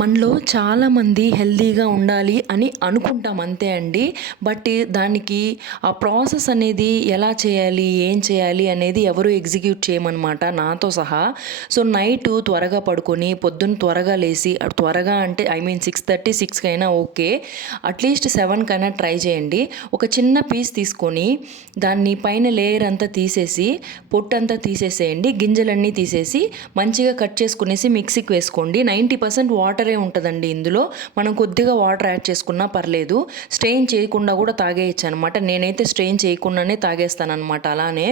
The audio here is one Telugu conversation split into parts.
మనలో చాలామంది హెల్తీగా ఉండాలి అని అనుకుంటాం అంతే అండి. బట్ దానికి ఆ ప్రాసెస్ అనేది ఎలా చేయాలి, ఏం చేయాలి అనేది ఎవరు ఎగ్జిక్యూట్ చేయమనమాట నాతో సహా. సో నైటు త్వరగా పడుకొని పొద్దున్న త్వరగా లేసి త్వరగా అంటే ఐ మీన్ 6:30 6 కైనా ఓకే, అట్లీస్ట్ 7 కైనా ట్రై చేయండి. ఒక చిన్న పీస్ తీసుకొని దాన్ని పైన లేయర్ అంతా తీసేసి పొట్టు అంతా తీసేసేయండి, గింజలన్నీ తీసేసి మంచిగా కట్ చేసుకునేసి మిక్సీకి వేసుకోండి. 90% వాటరే ఉంటుందండి ఇందులో. మనం కొద్దిగా వాటర్ యాడ్ చేసుకున్నా పర్లేదు. స్ట్రెయిన్ చేయకుండా కూడా తాగేయచ్చు అనమాట. నేనైతే స్ట్రెయిన్ చేయకుండానే తాగేస్తానమాట. అలానే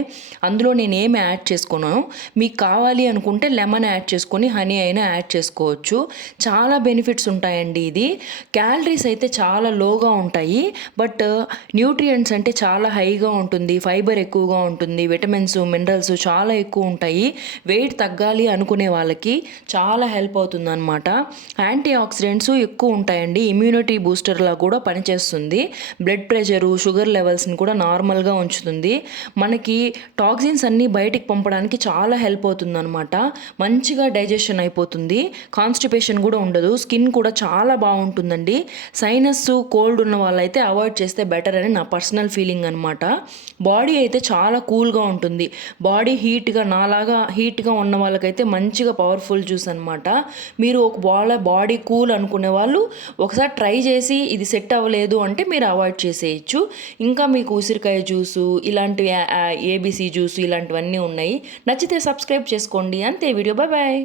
అందులో నేను ఏమి యాడ్ చేసుకున్నాను, మీకు కావాలి అనుకుంటే లెమన్ యాడ్ చేసుకొని హనీ అయినా యాడ్ చేసుకోవచ్చు. చాలా బెనిఫిట్స్ ఉంటాయండి. ఇది క్యాలరీస్ అయితే చాలా లోగా ఉంటాయి, బట్ న్యూట్రియంట్స్ అంటే చాలా హైగా ఉంటుంది. ఫైబర్ ఎక్కువగా ఉంటుంది, విటమిన్స్ మినరల్స్ చాలా ఎక్కువ ఉంటాయి. వెయిట్ తగ్గాలి అనుకునే వాళ్ళకి చాలా హెల్ప్ అవుతుంది అనమాట. యాంటీ ఆక్సిడెంట్స్ ఎక్కువ ఉంటాయండి, ఇమ్యూనిటీ బూస్టర్లా కూడా పనిచేస్తుంది. బ్లడ్ ప్రెషరు, షుగర్ లెవెల్స్ని కూడా నార్మల్గా ఉంచుతుంది. మనకి టాక్సిన్స్ అన్నీ బయటికి పంపడానికి చాలా హెల్ప్ అవుతుంది అనమాట. మంచిగా డైజెషన్ అయిపోతుంది, కాన్స్టిపేషన్ కూడా ఉండదు, స్కిన్ కూడా చాలా బాగుంటుందండి. సైనస్ కోల్డ్ ఉన్న వాళ్ళైతే అవాయిడ్ చేస్తే బెటర్ అని నా పర్సనల్ ఫీలింగ్ అనమాట. బాడీ అయితే చాలా కూల్గా ఉంటుంది. బాడీ హీట్గా నాలాగా హీట్గా ఉన్న వాళ్ళకైతే మంచిగా పవర్ఫుల్ జ్యూస్ అనమాట. మీరు ఒక బాడీ కూల్ అనుకునే వాళ్ళు ఒకసారి ట్రై చేసి ఇది సెట్ అవ్వలేదు అంటే మీరు అవాయిడ్ చేసేయచ్చు. ఇంకా మీకు ఉసిరికాయ జ్యూసు ఇలాంటివి, ఏబీసీ జ్యూసు ఇలాంటివన్నీ ఉన్నాయి. నచ్చితే సబ్స్క్రైబ్ చేసుకోండి. అంతే వీడియో. Bye bye.